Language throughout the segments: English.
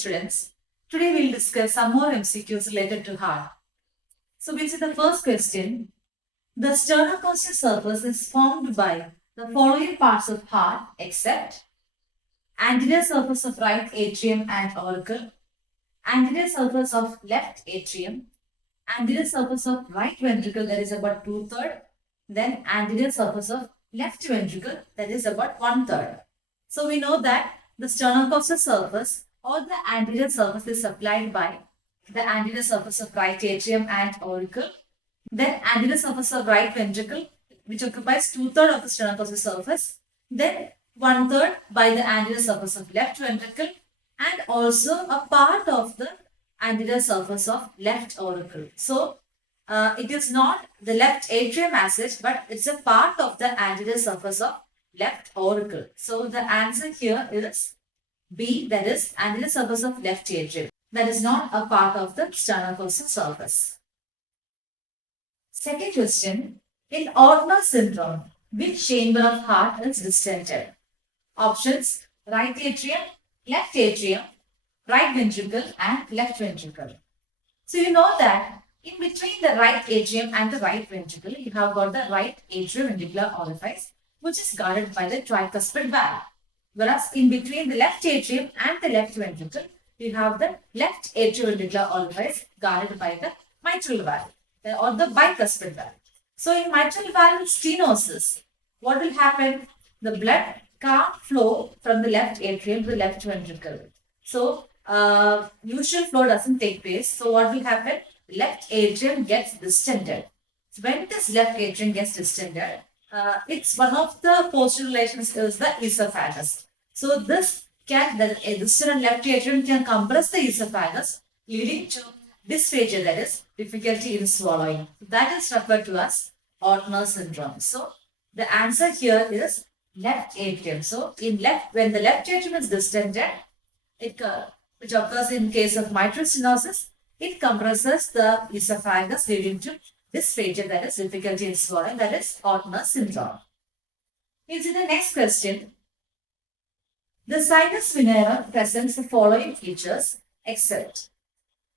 students. Today we'll discuss some more MCQs related to heart. So we'll see the first question. The sternocostal surface is formed by the following parts of heart except anterior surface of right atrium and auricle, anterior surface of left atrium, anterior surface of right ventricle, that is about 2/3, then anterior surface of left ventricle, that is about 1/3. So we know that the sternocostal surface or the anterior surface is supplied by the anterior surface of right atrium and auricle, then anterior surface of right ventricle, which occupies 2/3 of the sternocostal surface, then 1/3 by the anterior surface of left ventricle, and also a part of the anterior surface of left auricle. So it is not the left atrium as such, but it's a part of the anterior surface of left auricle. So the answer here is B, that is anterior surface of left atrium. That is not a part of the sternocostal surface. Second question, in Ortner syndrome, which chamber of heart is distended? Options: right atrium, left atrium, right ventricle and left ventricle. So you know that in between the right atrium and the right ventricle, you have got the right atrioventricular orifice, which is guarded by the tricuspid valve. Whereas in between the left atrium and the left ventricle, you have the left atrioventricular orifice guarded by the mitral valve or the bicuspid valve. So in mitral valve stenosis, what will happen? The blood can't flow from the left atrium to the left ventricle. So usual flow doesn't take place. So what will happen? Left atrium gets distended. So when this left atrium gets distended, it's one of the posterior relations is the esophagus. So this can, the distended left atrium can compress the esophagus, leading to dysphagia, that is difficulty in swallowing. That is referred to as Ortner syndrome. So the answer here is left atrium. So in left, when the left atrium is distended, which occurs in case of mitral stenosis, it compresses the esophagus, leading to dysphagia, that is difficulty in swallowing, that is Ortner syndrome. We'll see the next question. The sinus venerum presents the following features except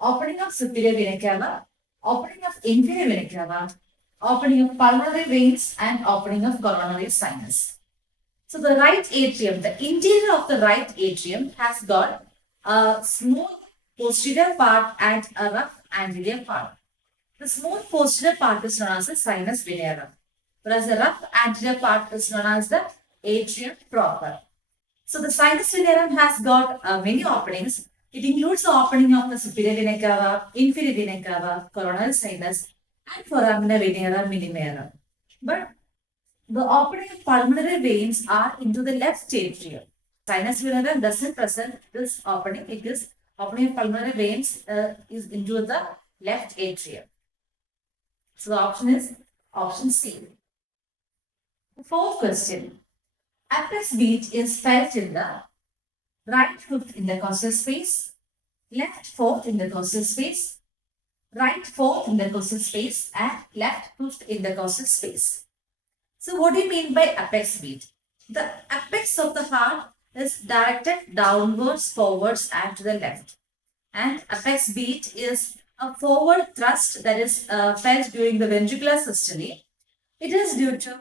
opening of superior vena cava, opening of inferior vena cava, opening of pulmonary veins and opening of coronary sinus. So the right atrium, the interior of the right atrium has got a smooth posterior part and a rough anterior part. The smooth posterior part is known as the sinus venerum, whereas the rough anterior part is known as the atrium proper. So the sinus venerum has got many openings. It includes the opening of the superior vena cava, inferior vena cava, coronary sinus, and foramina venera minimera. But the opening of pulmonary veins are into the left atrium. Sinus venerum doesn't present this opening. It is opening of pulmonary veins is into the left atrium. So the option is option C. The fourth question. Apex beat is felt in the right fifth intercostal space, left fourth intercostal space, right fourth intercostal space, and left fifth intercostal space. So what do you mean by apex beat? The apex of the heart is directed downwards, forwards, and to the left. And apex beat is a forward thrust that is felt during the ventricular systole. It is due to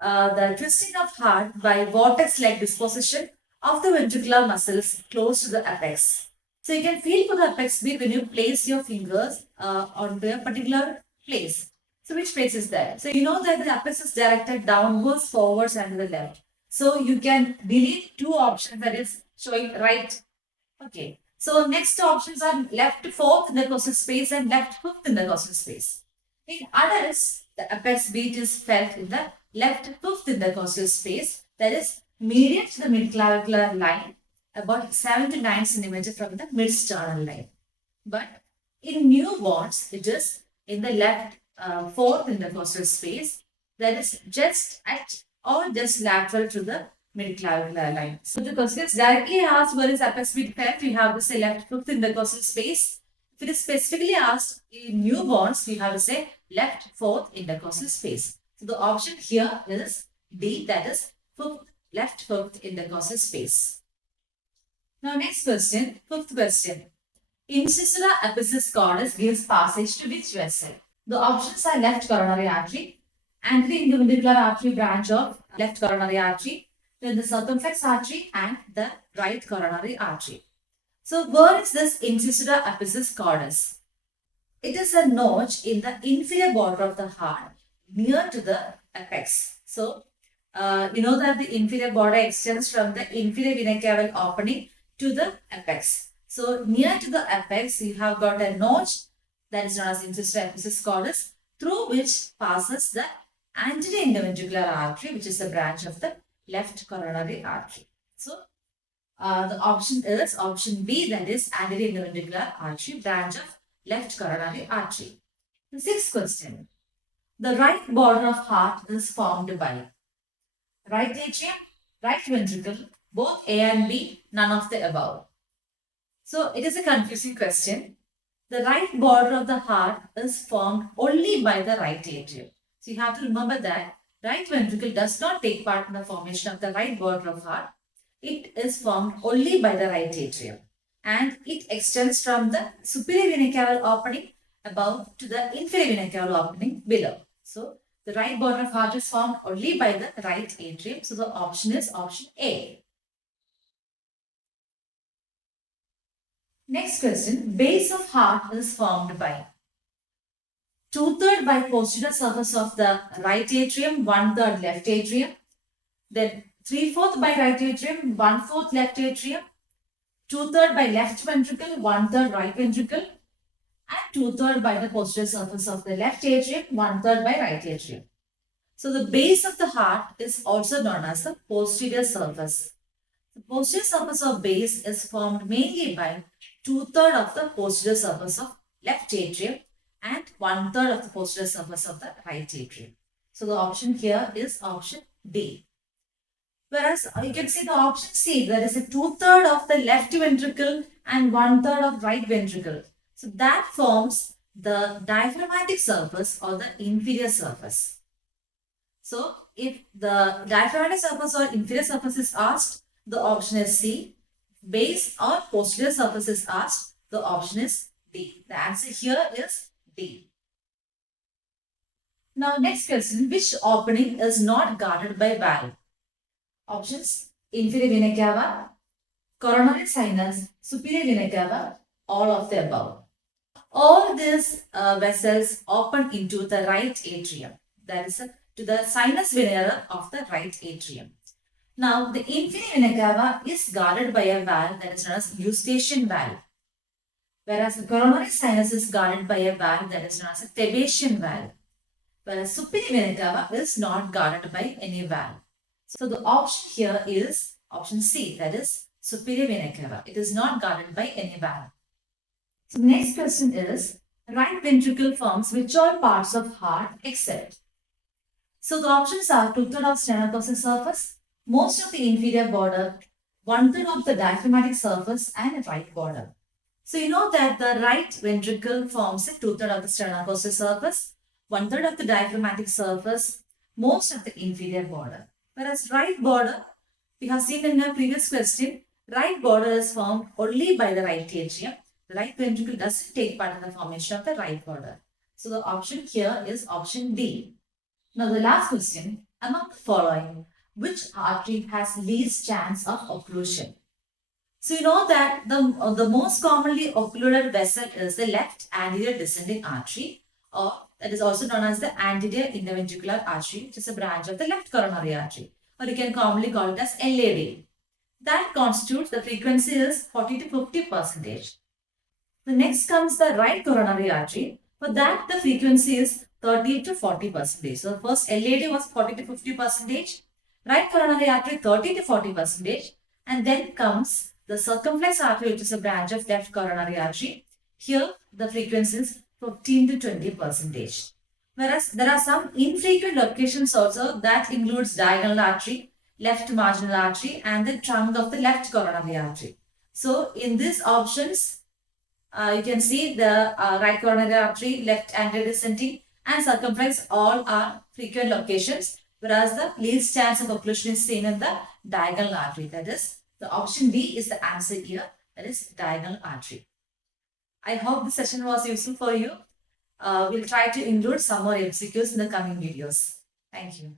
the twisting of heart by vortex-like disposition of the ventricular muscles close to the apex. So you can feel for the apex beat when you place your fingers onto a particular place. So which place is that? So you know that the apex is directed downwards, forwards, and to the left. So you can delete two options, that is showing right. Okay. So next options are left fourth intercostal space and left fifth intercostal space. In adults, the apex beat is felt in the left fifth intercostal space, that is median to the midclavicular line, about 7 to 9 cm from the mid-sternal line. But in newborns, it is in the left fourth intercostal space, that is just at or just lateral to the midclavicular line. So the question is directly asked where is apex beat felt, you have to say left fifth intercostal space. If it is specifically asked in newborns, you have to say left fourth intercostal space. So the option here is D, that is left fifth intercostal space. Now next question, fifth question. Incisura epiphysis cordis gives passage to which vessel? The options are left coronary artery, anterior artery branch of left coronary artery, then the circumflex artery and the right coronary artery. So where is this incisura epiphysis cordis? It is a notch in the inferior border of the heart near to the apex. So you know that the inferior border extends from the inferior vena cava opening to the apex. So near to the apex, you have got a notch that is known as incisura epiphysis cordis, through which passes the anterior interventricular artery, which is the branch of the left coronary artery. So the option is option B, that is anterior interventricular artery, branch of left coronary artery. The sixth question. The right border of heart is formed by right atrium, right ventricle, both A and B, none of the above. So it is a confusing question. The right border of the heart is formed only by the right atrium. So you have to remember that right ventricle does not take part in the formation of the right border of heart. It is formed only by the right atrium, and it extends from the superior vena cava opening above to the inferior vena cava opening below. So the right border of heart is formed only by the right atrium. So the option is option A. Next question. Base of heart is formed by 2/3 by posterior surface of the right atrium, 1/3 left atrium. Then 3/4 by right atrium, 1/4 left atrium. 2/3 by left ventricle, 1/3 right ventricle. And 2/3 by the posterior surface of the left atrium, 1/3 by right atrium. So the base of the heart is also known as the posterior surface. The posterior surface of base is formed mainly by 2/3 of the posterior surface of left atrium and 1/3 of the posterior surface of the right atrium. So the option here is option D. Whereas you can see the option C, there is a 2/3 of the left ventricle and 1/3 of right ventricle. So that forms the diaphragmatic surface or the inferior surface. So if the diaphragmatic surface or inferior surface is asked, the option is C. Base or posterior surface is asked, the option is D. The answer here is D. Now next question, which opening is not guarded by valve? Options: inferior vena cava, coronary sinus, superior vena cava, all of the above. All these vessels open into the right atrium, that is to the sinus venera of the right atrium. Now the inferior vena cava is guarded by a valve that is known as Eustachian valve, whereas the coronary sinus is guarded by a valve that is known as a Thebetian valve, whereas superior vena cava is not guarded by any valve. So the option here is option C, that is superior vena cava. It is not guarded by any valve. So the next question is, right ventricle forms which all parts of heart except? So the options are 2/3 of sternocostal surface, most of the inferior border, 1/3 of the diaphragmatic surface, and a right border. So you know that the right ventricle forms a 2/3 of the sternocostal surface, 1/3 of the diaphragmatic surface, most of the inferior border. Whereas right border, we have seen in a previous question, right border is formed only by the right atrium. The right ventricle doesn't take part in the formation of the right border. So the option here is option D. Now the last question, among the following, which artery has least chance of occlusion? So you know that the most commonly occluded vessel is the left anterior descending artery, or that is also known as the anterior interventricular artery, which is a branch of the left coronary artery, or you can commonly call it as LAD. That constitutes the frequency is 40 to 50%. The next comes the right coronary artery. For that, the frequency is 30 to 40%. So the first LAD was 40 to 50%, right coronary artery 30 to 40%, and then comes the circumflex artery, which is a branch of left coronary artery. Here, the frequency is 15 to 20%. Whereas there are some infrequent locations also that includes diagonal artery, left marginal artery, and the trunk of the left coronary artery. So in these options, you can see the right coronary artery, left anterior descending, and circumflex all are frequent locations, whereas the least chance of occlusion is seen in the diagonal artery, that is The option B is the answer here, that is diagonal artery. I hope this session was useful for you. We'll try to include some more MCQs in the coming videos. Thank you.